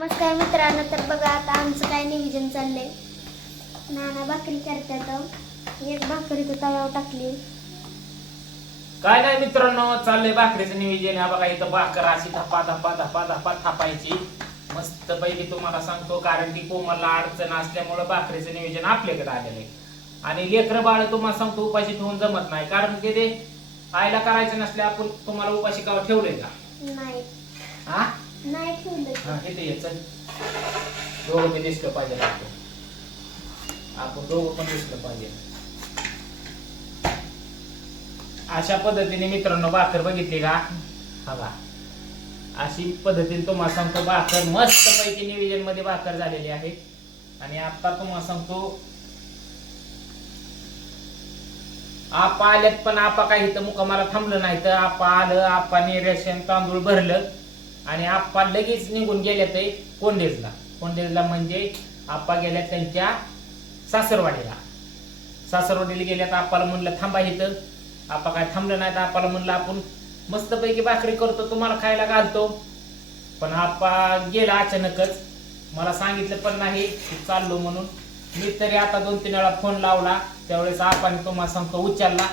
नमस्कार मित्रांनो तर बघा आता आमचं काय नियोजन चाललंय. नाना भाकरी करतात एक भाकरी तर तव्यावर टाकली. काय नाही मित्रांनो चाललंय भाकरीचं नियोजन. हा बघा इथं भाकर अशी धपा धपा धपा धपा थापायची. मस्त पैकी तुम्हाला सांगतो कारण की कोमलला अडचण असल्यामुळं भाकरीचं नियोजन आपल्याकडे आलेलं आहे. आणि लेकरं बाळ तुम्हाला सांगतो उपाशी ठेवून जमत नाही. कारण की ते आईला करायचं नसले आपण तुम्हाला उपाशी काव ठेवलंय का? नाही. हा? नाही ठेवलं. हा इथे ये चल. दोघं बी दिसलं पाहिजे आपण आपण दोघं पण दिसलं पाहिजे. अशा पद्धतीने मित्रांनो भाकर बघितली का? हा अशी पद्धतीने तुम्हाला सांगतो भाकर मस्त पैकी निवेदनमध्ये भाकर झालेली आहे. आणि आता तुम्हाला सांगतो आपा आल्यात पण आपा काही इथं मुकामाला थांबलं नाही तर आपा आलं आपाने रेशन तांदूळ भरलं. आणि आप्पा लगेच निघून गेले ते कोंडेजला. कोंडेजला म्हणजे आप्पा गेल्या त्यांच्या सासरवाडीला. सासरवाडीला गेल्या तर आप्पाला म्हणलं थांबा इथं. आप्पा काय थांबलं नाही तर आप्पाला म्हणलं आपण मस्तपैकी भाकरी करतो तुम्हाला खायला घालतो. पण आप्पा गेला अचानकच. मला सांगितलं पण नाही चाललो म्हणून. मी तरी आता दोन तीन वेळा फोन लावला. त्यावेळेस आप्पाने तुम्हाला सांगतो उचलला.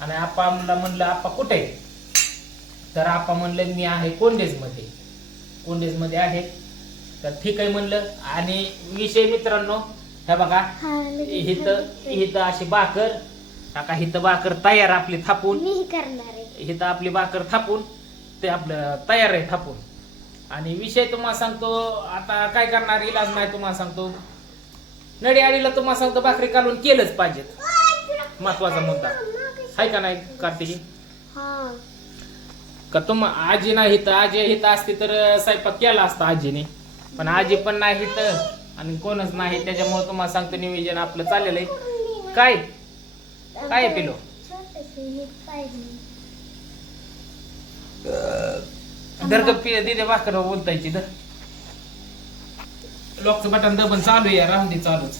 आणि आप्पा म्हणला म्हणलं आप्पा कुठे? आहे? तर आपा म्हणलं मी आहे कोंडेजमध्ये. कोंडेजमध्ये आहे. तर ठीक आहे म्हणलं. आणि विषय मित्रांनो हे बघा हा करते. इथं अशी भाकर. टाका इथं भाकर तयार आपली थापून. इथं आपली भाकर थापून. ते आपलं तयार आहे थापून. आणि विषय तुम्हाला सांगतो आता काय करणार? इलाज नाही तुम्हाला सांगतो. नडी आडीला तुम्हाला सांगतो भाकरी काढून केलंच पाहिजेत. महत्त्वाचा मुद्दा. आहे का नाही कार्तिकी? हा. का तुम आजी नाही इथं? आजी इथं असती तर स्वयंपाक केला असता आजीने. पण आजी पण नाही इथं आणि कोणच नाही. त्याच्यामुळे तुम्हाला सांगतो नियोजन आपलं चाललेलं आहे. काय? काय पिलो? दर का पि दिदे भाकर बोलतायची दर लॉकचं बटन दबन चालू आहे. राहून दे चालूच.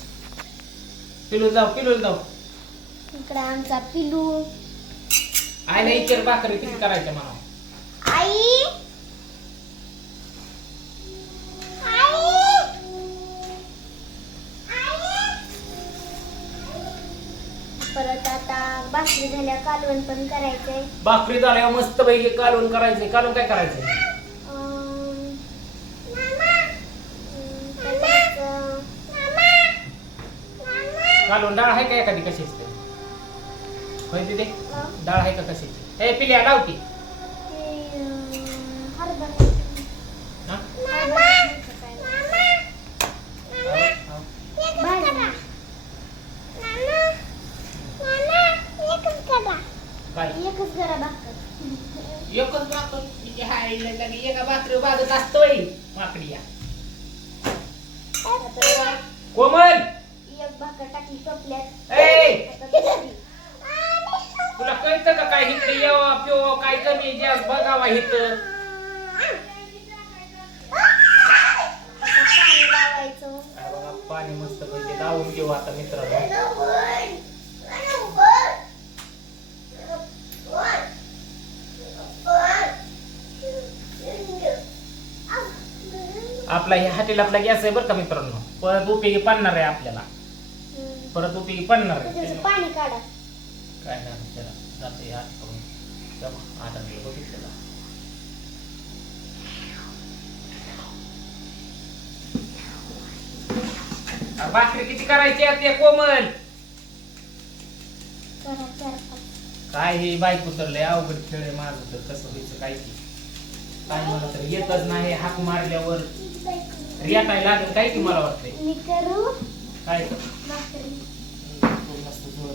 पिलू जाऊ पिलू जाऊ. इकडे आमचा पिलू. आईला इतर भाकरी किती करायच्या म्हणा आई परत आता भाकरी झाल्या कालवण पण करायचंय. भाकरी झाल्यावर मस्त पैकी कालवून करायचे कालवून काय करायचं अं, अं, त्याच्यात, कालवून डाळ आहे का एखादी कशी असते होय तिथे अं, डाळ आहे का कशाची? ए पिल्या लावती ते, अं, हरभरा. हा हरभऱ्याचं काय? हो, हो. भाजी. काय एकच करा भाकर एकच भाकर हायला लगे एका भाकरी भागत असतोय. माकडी या आता कोमल! एक भाकर टाकली टोपल्यात. ए! आता दुसरी. तुला कळतं का काय इकडे येवा पिवा काय कमी जास्त बघावा इथं. आता पाणी लावायचं. काय बघा पाणी मस्त पैकी लावून घेऊ आता मित्रांनो. आपला ह्या हॉटेलातला गॅस आहे बरं का मित्रांनो? परत उपयोगी पडणार आहे आपल्याला. परत उपयोगी पडणार आहे. त्याचं पाणी काढा. काय नाही त्याला जाते हात करून. तेव्हा आता मी? अरे भाकरी किती करायची आहे ते कोमल? करा चार पाच काय हे बायको तर लय अवघड खेळ आहे माझं तर कसं व्हायचं काय की काय मला तर येतच नाही हाक मारल्यावर. रियाटाय लागेल? काय की मला वाटतंय? काय?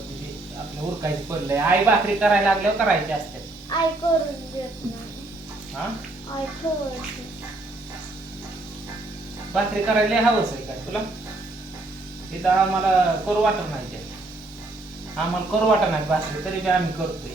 तुझी आपल्या उरकायची पडलंय. आई भाकरी करायला लागल्यावर करायची असते. हा? भाकरी करायला हवंच आहे काय तुला? तिथं आम्हाला करू वाटत नाही ते. आम्हाला करू वाटत नाही भाकरी तरी बी आम्ही करतोय.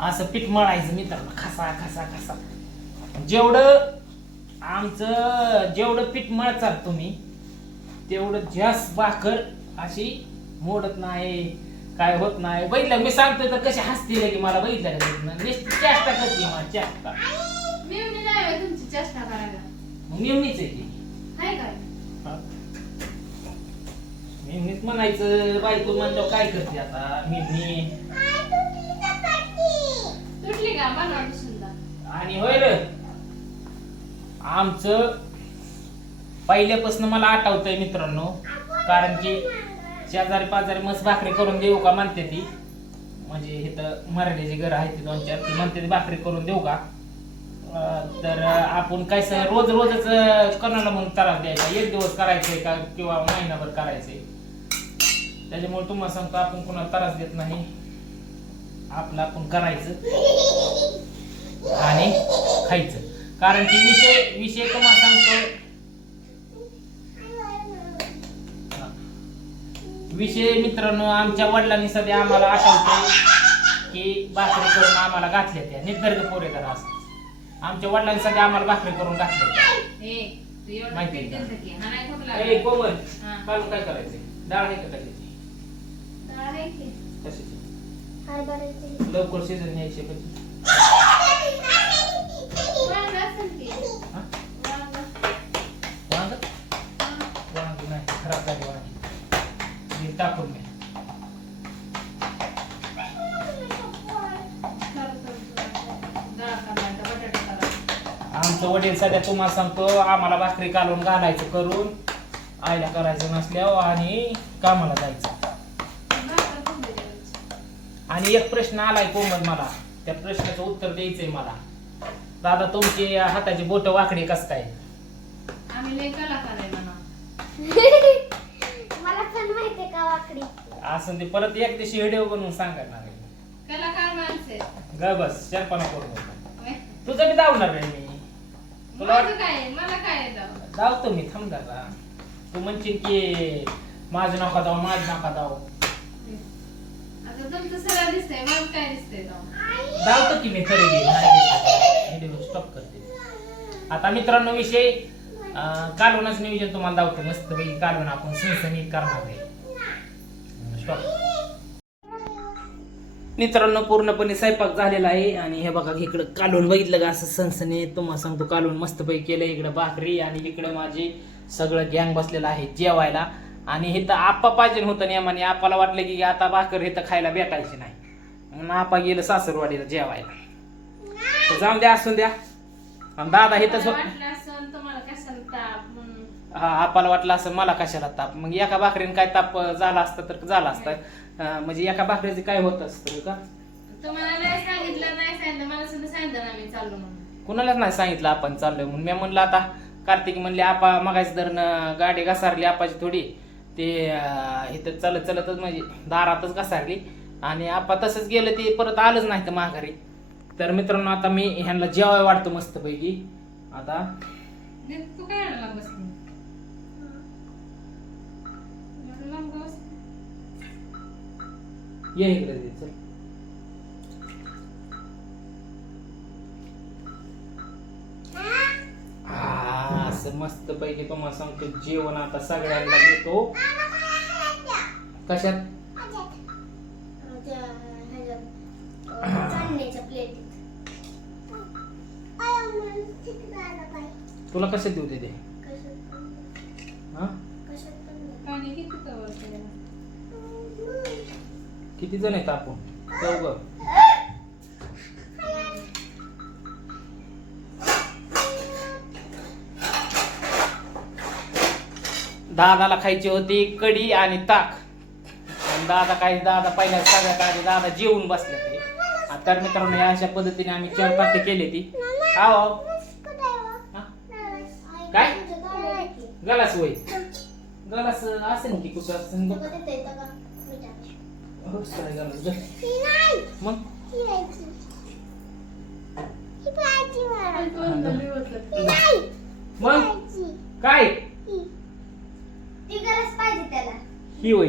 असं पीठ मळायचं मित्रांनो. खसा खसा खसा. जेवढं आमचं जेवढं पीठ मळचाल तुम्ही तेवढं जास्त भाकर अशी मोडत नाही काय होत नाही. बघितलं मी सांगतोय तर कशी हसते की मला बघितलं चेष्टा करते मला चेष्टा. नेहमीच आहे ती. नेहमीच म्हणायचं बायको म्हणल्यावर काय करते आता? मी तुटली का? सुद्धा आणि होय रे. आमचं पहिल्यापासून मला आठवतंय मित्रांनो कारण की शेजारी पाजारी मस्त भाकरी करून देऊ का म्हणते ती. म्हणजे इथं मराठीची घर आहे ती दोन चार ती म्हणते ती भाकरी करून देऊ का? तर आपण काय रोज रोजच कोणाला म्हणून त्रास द्यायचा? एक दिवस करायचंय का किंवा महिनाभर करायचंय? त्याच्यामुळे तुम्हाला सांगतो आपण कोणाला त्रास देत नाही. आपलं आपण करायचं आणि खायचं. कारण की विषय विषय तुम्हाला सांगतो. विषय मित्रांनो आमच्या वडिलांनी सध्या आम्हाला आठवतंय की भाकरी करून आम्हाला घातल्या त्या. पोरे करा असं. आमच्या वडिलांनी सध्या आम्हाला भाकरी करून घातल्या माहिती नाही कोमल काय करायचंय? डाळ आहे का टाकायची डाळ आहे की? कशाची लवकर शिजून न्यायची पण वांग असेल की? वांग. वांग. वांग नाही खराब झाली वांगी ती टाकून. आमचं वडील सध्या तुम्हाला सांगतो आम्हाला भाकरी कालून घालायचं करून आईला करायचं नसल्यावर आणि कामाला जायचं? आणि एक प्रश्न आलाय कोमल मला त्या प्रश्नाचं उत्तर द्यायचंय मला दादा तुमची हाताची बोट वाकडी कस काय आम्ही लय कलाकार आहे म्हणा मला पण माहितीये का वाकडी असं ते परत एक दिवशी व्हिडिओ बनवून. कलाकार माणसं आहेत. ग बस शर्पणा करू नको. होय. तुझं बी धावणार आहे मी तुला माझं काय आहे? मला काय आहे जाऊ? धावतो मी थांब जरा तू म्हणशील की माझं नका जाऊ माझं नका जाऊ तुमचं दिसतंय काय दिसतंय की मी खरेदी नाही व्हिडिओ स्टॉप करते. आता मित्रांनो विषय अं, कालवणाचं नियोजन तुम्हाला धावतो मस्त पैकी कालवण आपण सणसणीत करणार आहे. स्टॉप मित्रांनो पूर्णपणे स्वयंपाक झालेला आहे आणि हे बघा इकडं कालवण बघितलं का? असं सणसणी तुम्हाला सांगतो कालवण मस्तपैकी केलं इकडं भाकरी आणि इकडं माझे सगळं गँग बसलेलं आहे जेवायला. आणि हे तर आप्पा पाहिजे होतं नियमाने आपाला वाटलं की आता भाकर हे तर खायला भेटायची नाही. म्हणून आपा गेलं सासरवाडीला जेवायला. तर जाऊन द्या असून द्या. आणि दादा हे तर हा आपाला वाटलं असं मला कशाला ताप? मग एका भाकरीने काय ताप झाला असतं तर झाला असतं. म्हणजे एका भाकरीचं काय होत असतं का? कुणालाच नाही सांगितलं आपण चाललोय म्हणून. मी म्हणलं आता कार्तिक म्हणले आपा मगाच धरणं गाडी घसारली आपाची थोडी. ते इथं चलत चलतच म्हणजे दारातच घसारली. आणि आपा तसंच गेलं ते परत आलंच नाही तर माघारी. तर मित्रांनो आता मी ह्यांना जेवाय वाटतो मस्तपैकी. आता. दे, तू? काय? ये इकडे चल हा, असं मस्त पैकी तुम्हाला सांगतो जेवण आता सगळ्यांना देतो. कशात? तुला कशात देऊ दे ते? किती किती जण आहेत आपण? चौघ दादाला खायची होती कढी आणि ताक. दादा काय दादा पहिल्या सगळ्यात आधी दादा जेवून बसले ते तर मित्रांनो या अशा पद्धतीने आम्ही चार पाठी केली ती आहो? काय? गलास वय गलास असेल की कुठं? असेल काय. मग. मग. काय? ही. त्याला. ही होय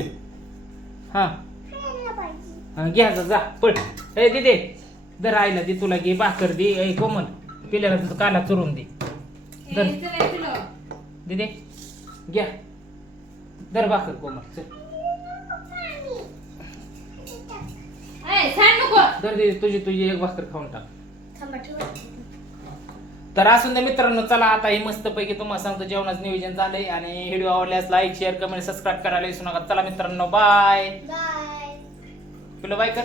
हा. खायला पाहिजे हा, घ्या जा, जा पळ. ए दिदे दर आईला दे तुला घे भाकर दे. ए कोमल पिल्याला तुझं काला चुरून दे. हे धर. चला तुला. दिदे घ्या. दर भाकर कोमल चल. ए सांड नको. दर दे तुझी तुझी एक भाकर खाऊन टाक. थांबा ठेवा? तर असून द्या मित्रांनो चला आता ही मस्त पैकी तुम्हाला सांगतो जेवणाचं नियोजन झालंय आणि व्हिडिओ आवडल्यास लाईक शेअर कमेंट सबस्क्राईब करायला विसरू नका. चला मित्रांनो बाय बाय तुला बाय कर.